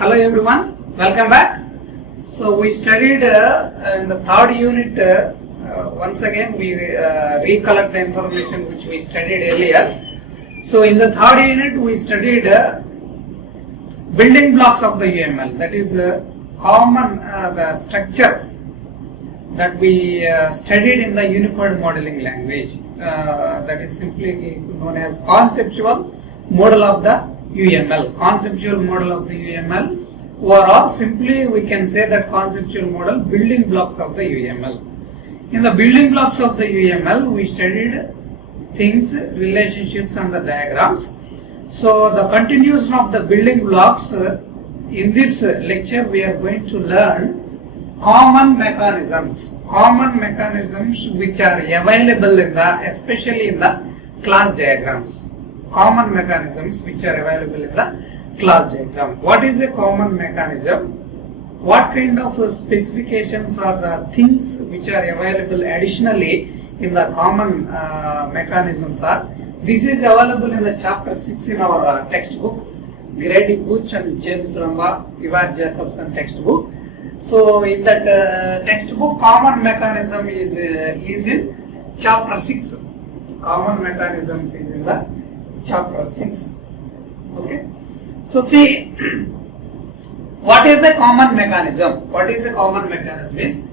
Hello everyone, welcome back. So we studied in the third unit, once again we recollect the information which we studied earlier. So in the third unit we studied building blocks of the UML, that is common the structure that we studied in the unified modeling language, that is simply known as conceptual model of the UML, conceptual model of the UML, or simply we can say that conceptual model building blocks of the UML. In the building blocks of the UML we studied things, relationships and the diagrams. So the continuation of the building blocks, in this lecture we are going to learn common mechanisms which are available in the, especially in the class diagrams. Common mechanisms which are available in the class diagram. What is a common mechanism? What kind of specifications are the things which are available additionally in the common mechanisms are? This is available in the chapter 6 in our textbook, Grady Butch and James Ramba, Ivar Jacobson textbook. So in that textbook, common mechanism is in chapter 6. Common mechanisms is in the chapter 6. Okay. So see, what is a common mechanism? What is a common mechanism is,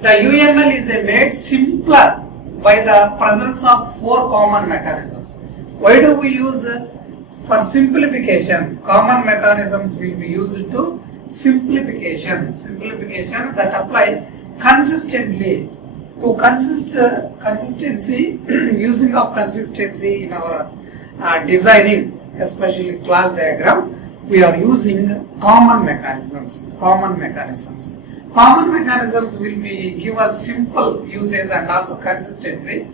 the UML is made simpler by the presence of 4 common mechanisms. Why do we use for simplification? Common mechanisms will be used to simplification that apply consistently to consistency using of consistency in our designing, especially class diagram. We are using common mechanisms. Common mechanisms will be give us simple usage and also consistency.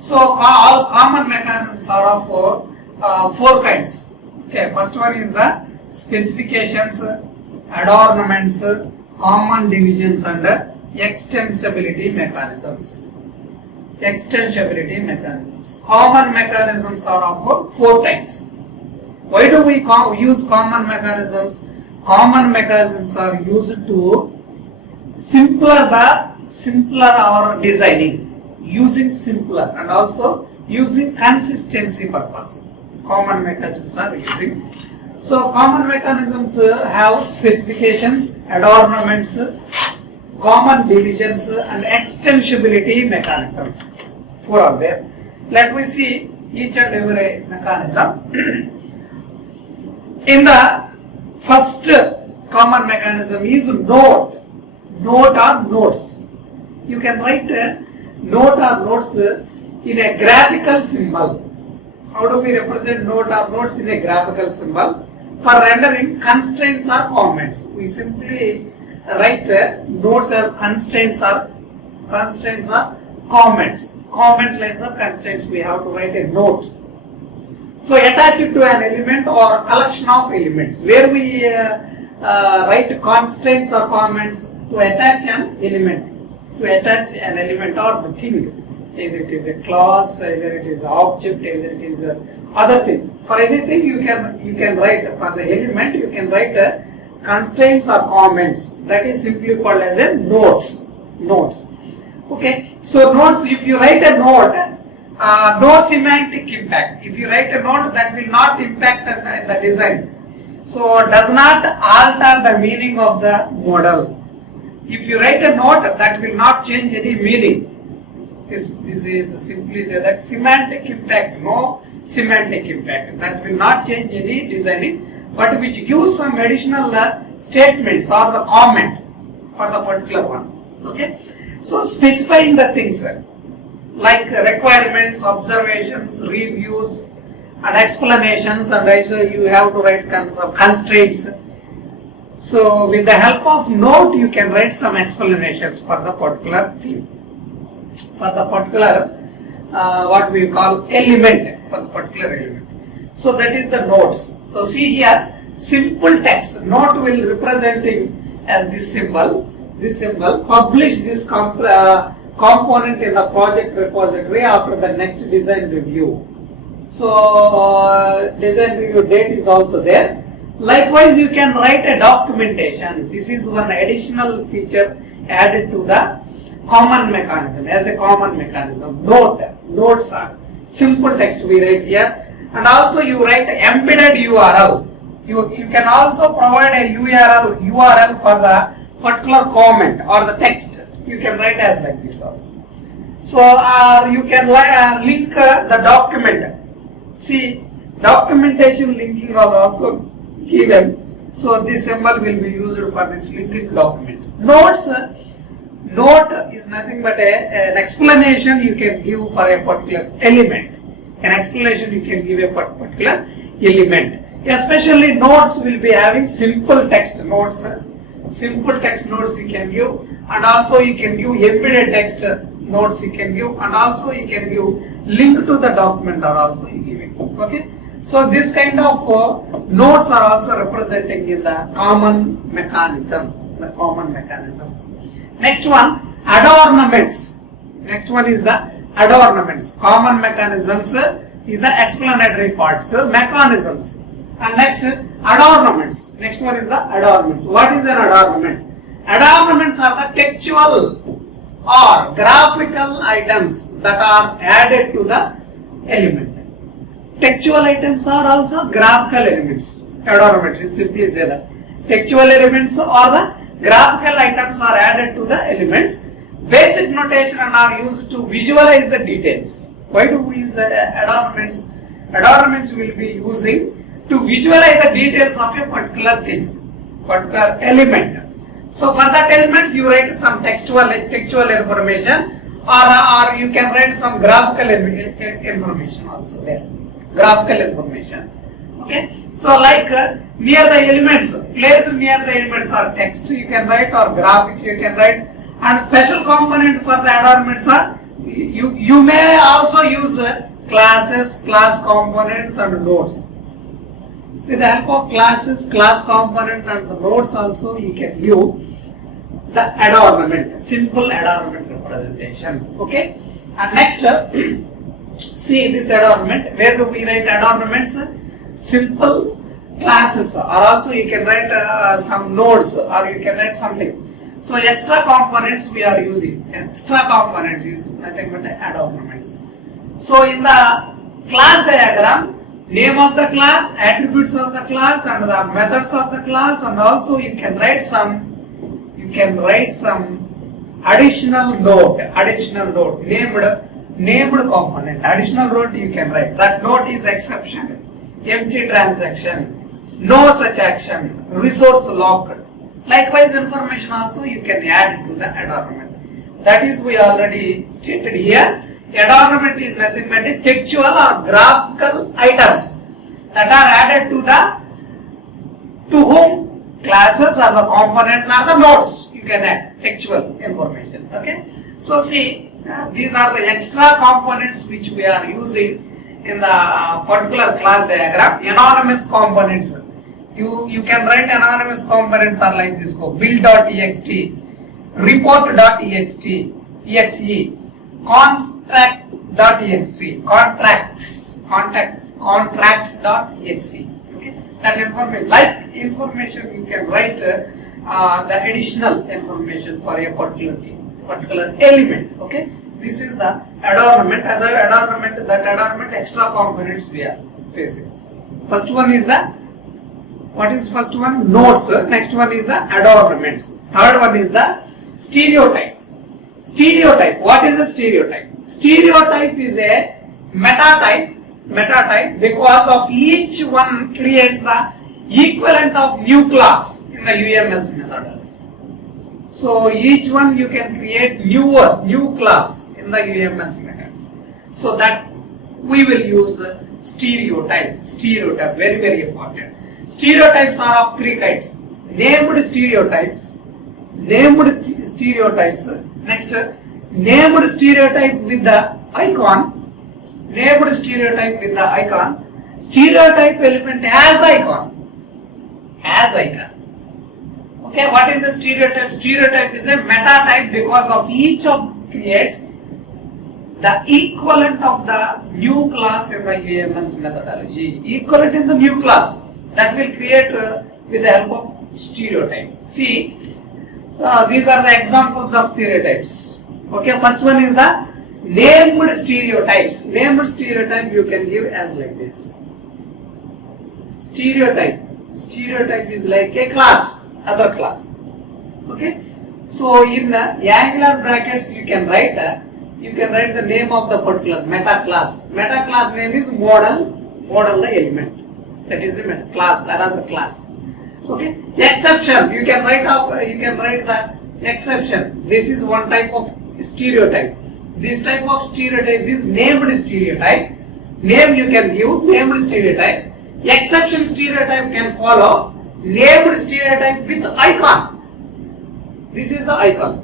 So all common mechanisms are of 4 kinds. Okay, first one is the specifications, adornments, common divisions and extensibility mechanisms. Common mechanisms are of 4 types. Why do we use common mechanisms? Common mechanisms are used to simpler our designing, using simpler and also using consistency purpose. Common mechanisms are using. So common mechanisms have specifications, adornments, common divisions and extensibility mechanisms. 4 are there. Let me see each and every mechanism. In the first common mechanism is note or notes. You can write note or notes in a graphical symbol. How do we represent note or notes in a graphical symbol? For rendering constraints or comments, we simply write notes as constraints or comments. Comment lines or constraints, we have to write a note. So attach it to an element or collection of elements, where we write constraints or comments to attach an element or the thing. Either it is a class, either it is an object, either it is other thing. For anything you can write, for the element you can write constraints or comments. That is simply called as a notes. Okay. So notes, if you write a note, no semantic impact. If you write a note, that will not impact the design. So does not alter the meaning of the model. If you write a note, that will not change any meaning. This is simply say that semantic impact, no semantic impact. That will not change any designing, but which gives some additional statements or the comment for the particular one. Okay. So specifying the things like requirements, observations, reviews and explanations, and also you have to write some constraints. So with the help of note you can write some explanations for the particular thing, for the particular what we call element, for the particular element. So that is the notes. So see here, simple text, note will representing as this symbol, publish this component in the project repository after the next design review. So design review date is also there. Likewise, you can write a documentation. This is one additional feature added to the common mechanism, as a common mechanism. Notes are simple text we write here, and also you write embedded URL. You can also provide a URL for the particular comment or the text. You can write as like this also. So you can link the document. See, documentation linking was also given. So this symbol will be used for this linking document. Note is nothing but an explanation you can give for a particular element. An explanation you can give a particular element. Especially notes will be having simple text notes. Simple text notes you can give, and also you can give embedded text notes you can give, and also you can give link to the document are also you giving. Okay. So this kind of notes are also representing in the common mechanisms. Next one, adornments. Next one is the adornments. Common mechanisms is the explanatory parts, mechanisms. And next, adornments. Next one is the adornments. What is an adornment? Adornments are the textual or graphical items that are added to the element. Textual items are also graphical elements. Adornments, it simply say that. Textual elements or the graphical items are added to the elements. Basic notation are used to visualize the details. Why do we use adornments? Adornments will be using to visualize the details of a particular thing, particular element. So for that element you write some textual information, or you can write some graphical information also there. Graphical information. Okay. So like near the elements, placed near the elements are text you can write, or graphic you can write, and special component for the adornments are you may also use classes, class components and nodes. With the help of classes, class component and the nodes also you can view the adornment, simple adornment representation. Okay. And next, see this adornment. Where do we write adornments? Simple classes, or also you can write some nodes, or you can write something. So extra components we are using. Extra components is nothing but adornments. So in the class diagram, name of the class, attributes of the class, and the methods of the class, and also you can write some additional note, named component. Additional note you can write. That note is exception, empty transaction, no such action, resource locked. Likewise, information also you can add to the adornment. That is we already stated here. Adornment is nothing but a textual or graphical items that are added to whom classes or the components or the nodes you can add textual information. Okay. So see, these are the extra components which we are using in the particular class diagram. Anonymous components. You can write anonymous components are like this: build.txt, report.txt, exe, contract.txt, contracts.exe. Okay, that information you can write the additional information for a particular thing, particular element. Okay, this is the adornment. That adornment extra components we are facing. First one is the first one? Notes. Next one is the adornments. Third one is the stereotypes. Stereotype. What is a stereotype? Stereotype is a meta-type because of each one creates the equivalent of new class in the UML methodology. So each one you can create new class in the UML method. So that we will use stereotype. Stereotype, very very important. Stereotypes are of three types: named stereotypes. Next, named stereotype with the icon. Named stereotype with the icon. Stereotype element as icon. Okay, what is a stereotype? Stereotype is a meta type because of each of creates the equivalent of the new class in the UML methodology. Equivalent in the new class. that will create with the help of stereotypes. See, these are the examples of stereotypes. Okay, first one is the named stereotypes. Named stereotype you can give as like this. Stereotype. Stereotype is like a class, other class. Okay. So in the angular brackets you can write the name of the particular meta class. Meta class name is model the element. That is the meta class, another class. Okay. Exception, you can write the exception. This is one type of stereotype. This type of stereotype is named stereotype. Name you can give, named stereotype. Exception stereotype can follow named stereotype with icon. This is the icon.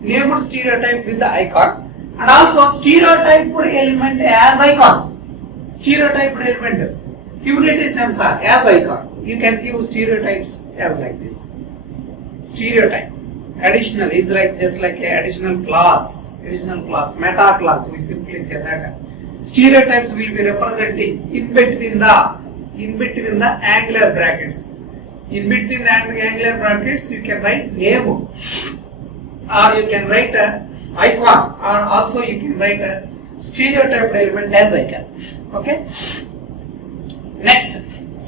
Named stereotype with the icon. And also stereotyped element as icon. Stereotyped element. Utility sensor as icon. You can give stereotypes as like this. Stereotype. Additional is like just like a additional class. Additional class. Meta class. We simply say that. Stereotypes will be representing in between the angular brackets. In between the angular brackets, you can write name, or you can write a icon, or also you can write a stereotyped element as icon. Okay. Next,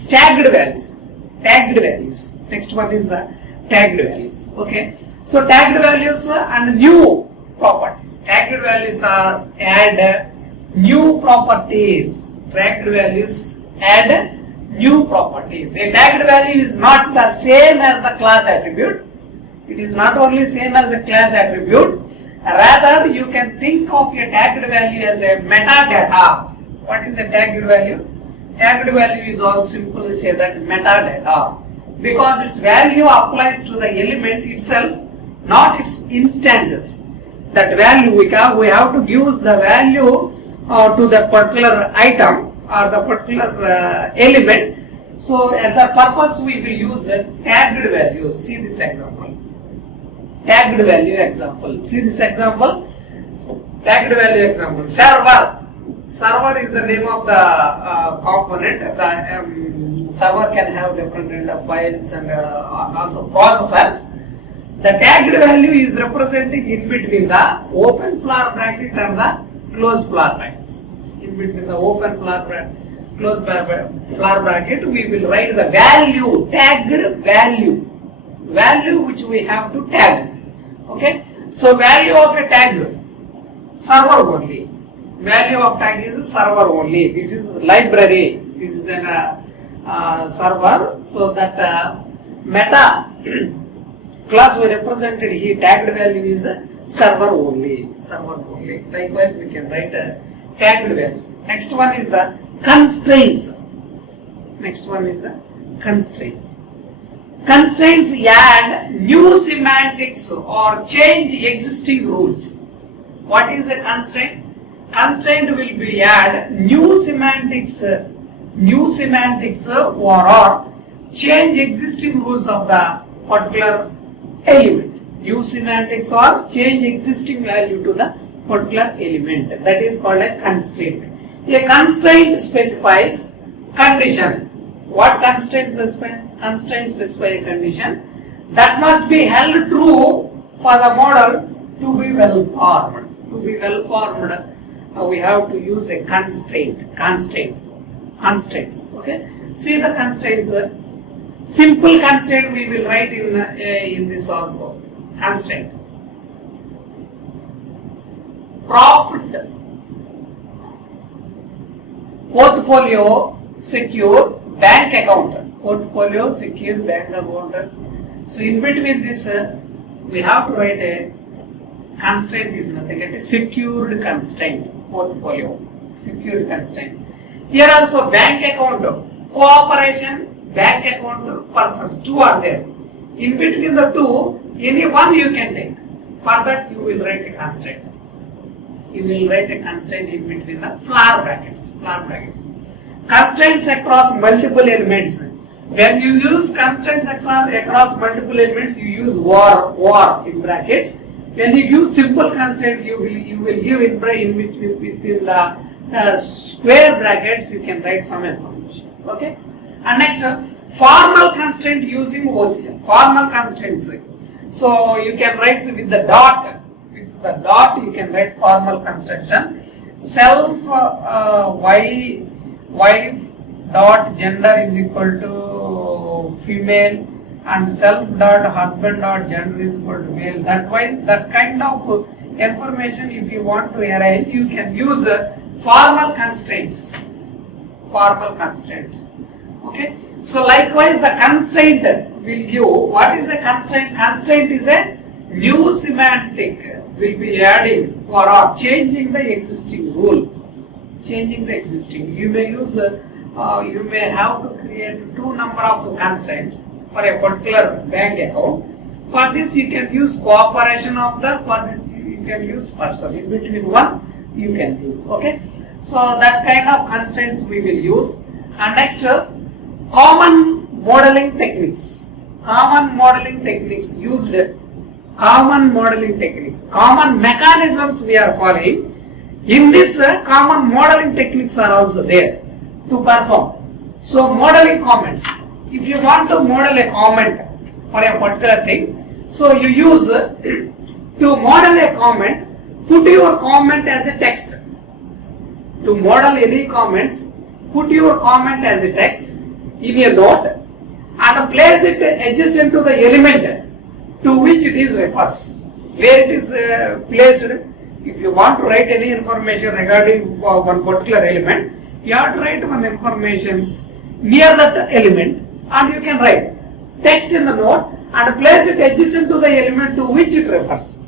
tagged values. Tagged values. Next one is the tagged values. Okay. So tagged values and new properties. Tagged values are add new properties. Tagged values add new properties. A tagged value is not the same as the class attribute. It is not only same as the class attribute. Rather, you can think of a tagged value as a metadata. What is a tagged value? Tagged value is all simply say that metadata, because its value applies to the element itself, not its instances. That value we have to give the value to the particular item or the particular element. So at the purpose we will use a tagged value. See this example. Tagged value example. See this example. Tagged value example. Server. Server is the name of the component. The server can have different kind of files and also processors. The tagged value is representing in between the open flower bracket and the closed flower brackets. In between the open flower bracket, closed flower bracket, we will write the value, tagged value. Value which we have to tag. Okay. So value of a tag, server only. Value of tag is server only. This is library. This is a server. So that meta class we represented here, tagged value is server only. Server only. Likewise, we can write tagged values. Next one is the constraints. Next one is the constraints. Constraints add new semantics or change existing rules. What is a constraint? Constraint will be add new semantics or change existing rules of the particular element. New semantics or change existing value to the particular element. That is called a constraint. A constraint specifies condition. What constraint specifies? Constraint specifies a condition that must be held true for the model to be well formed. To be well formed, we have to use a constraint. Constraints. Okay. See the constraints. Simple constraint we will write in this also. Constraint. Profit. Portfolio secure bank account. Portfolio secure bank account. So in between this, we have to write a constraint is nothing but a secured constraint. Portfolio secured constraint. Here also bank account, cooperation, bank account, persons. Two are there. In between the two, any one you can take. For that you will write a constraint. You will write a constraint in between the flower brackets. Constraints across multiple elements. When you use constraints across multiple elements, you use or in brackets. When you use simple constraint, you will give in between within the square brackets. You can write some information. Okay. And next, formal constraint using OCL, formal constraints. So you can write with the dot. With the dot, you can write formal construction. Self wife dot gender is equal to female, and self dot husband dot gender is equal to male. That kind of information, if you want to arrange, you can use formal constraints. Formal constraints. Okay. So likewise, the constraint will give. What is a constraint? Constraint is a new semantic. Will be adding or changing the existing rule. Changing the existing. You may use. You may have to create two number of constraints for a particular bank account. For this, you can use cooperation of the. For this, you can use person. In between one, you can use. Okay. So that kind of constraints we will use. And next, common modeling techniques. Common modeling techniques used. Common modeling techniques. Common mechanisms we are following. In this, common modeling techniques are also there to perform. So modeling comments. If you want to model a comment for a particular thing, so you use to model a comment, put your comment as a text. To model any comments, put your comment as a text in a note and place it adjacent to the element to which it is refers. Where it is placed, if you want to write any information regarding one particular element, you have to write one information near that element, and you can write text in the note and place it adjacent to the element to which it refers.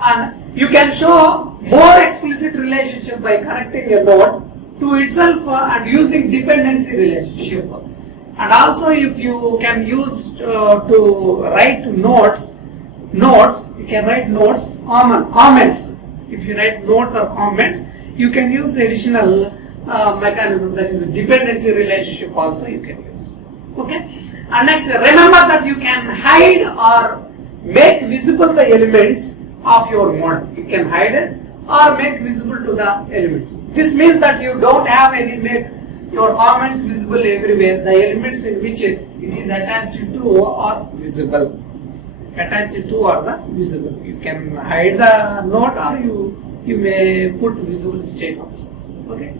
And you can show more explicit relationship by connecting a node to itself and using dependency relationship. And also, if you can use to write nodes, you can write nodes, comments. If you write nodes or comments, you can use additional mechanism, that is a dependency relationship also you can use. Okay. And next, remember that you can hide or make visible the elements of your model. You can hide it or make visible to the elements. This means that you don't have any make your comments visible everywhere. The elements in which it is attached to are visible. Attached to are the visible. You can hide the note or you may put visible state also. Okay.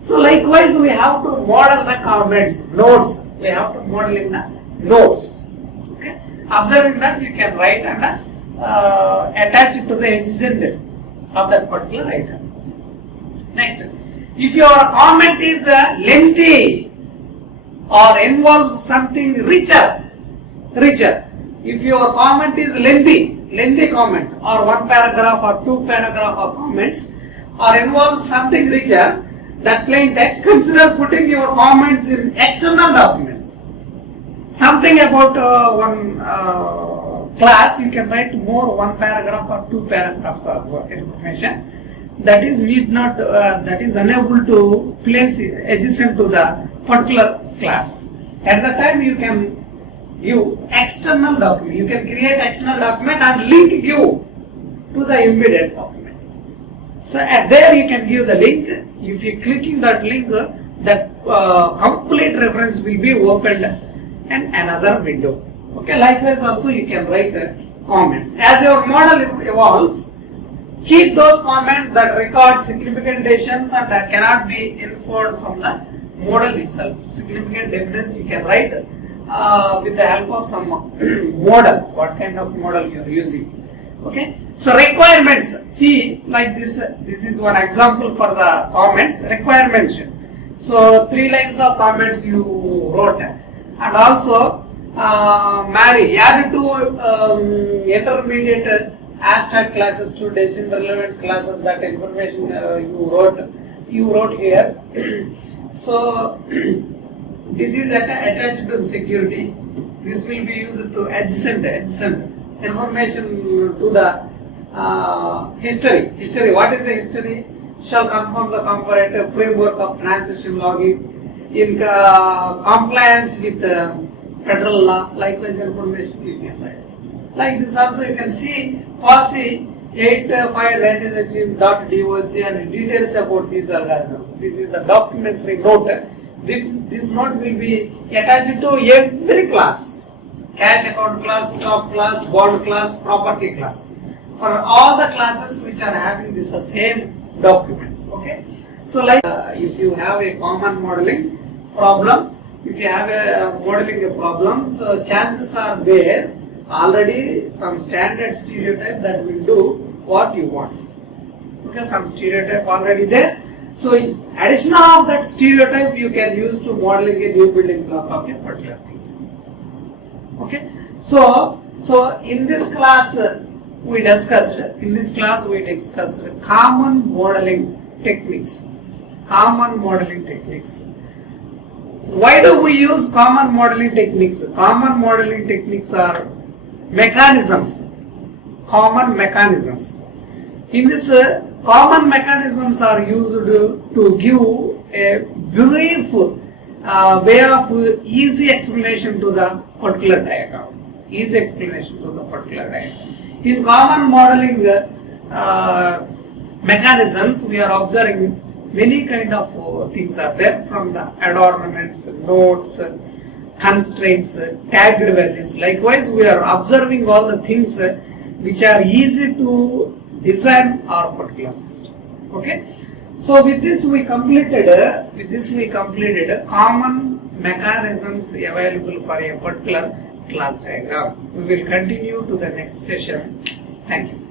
So likewise, we have to model the comments, nodes. We have to model in the nodes. Okay. Observing that, you can write and attach it to the adjacent of that particular item. Next, if your comment is lengthy or involves something richer. If your comment is lengthy comment, or one paragraph or two paragraph of comments, or involves something richer, that plain text, consider putting your comments in external documents. Something about one class, you can write more one paragraph or two paragraphs of information that is that is unable to place adjacent to the particular class. At the time, you can give external document. You can create external document and link give to the embedded document. So at there you can give the link. If you clicking that link, that complete reference will be opened in another window. Okay. Likewise, also you can write comments. As your model evolves, keep those comments that record significant decisions and that cannot be inferred from the model itself. Significant evidence you can write with the help of some model. What kind of model you are using? Okay. So requirements. See, like this. This is one example for the comments. Requirements. So 3 lines of comments you wrote, and also add to intermediate abstract classes to decision relevant classes. That information you wrote here. So this is attached to the security. This will be used to adjacent information to the history. History. What is the history? Shall confirm the comparative framework of transaction logging in compliance with federal law. Likewise, information you can write. Like this also you can see policy 85.19.doc and details about these algorithms. This is the documentary note This node will be attached to every class. Cash account class, stock class, bond class, property class. For all the classes which are having this same document. Okay. So like if you have a common modeling problem, if you have a modeling a problem, so chances are there already some standard stereotype that will do what you want. Okay, some stereotype already there. So addition of that stereotype you can use to modeling a new building block of a particular things. Okay. So in this class we discussed common modeling techniques. Common modeling techniques. Why do we use common modeling techniques? Common modeling techniques are mechanisms. Common mechanisms. In this, common mechanisms are used to give a brief way of easy explanation to the particular diagram. Easy explanation to the particular diagram. In common modeling mechanisms, we are observing many kind of things are there, from the adornments, notes, constraints, tagged values. Likewise, we are observing all the things which are easy to design our particular system. Okay. So with this we completed common mechanisms available for a particular class diagram. We will continue to the next session. Thank you.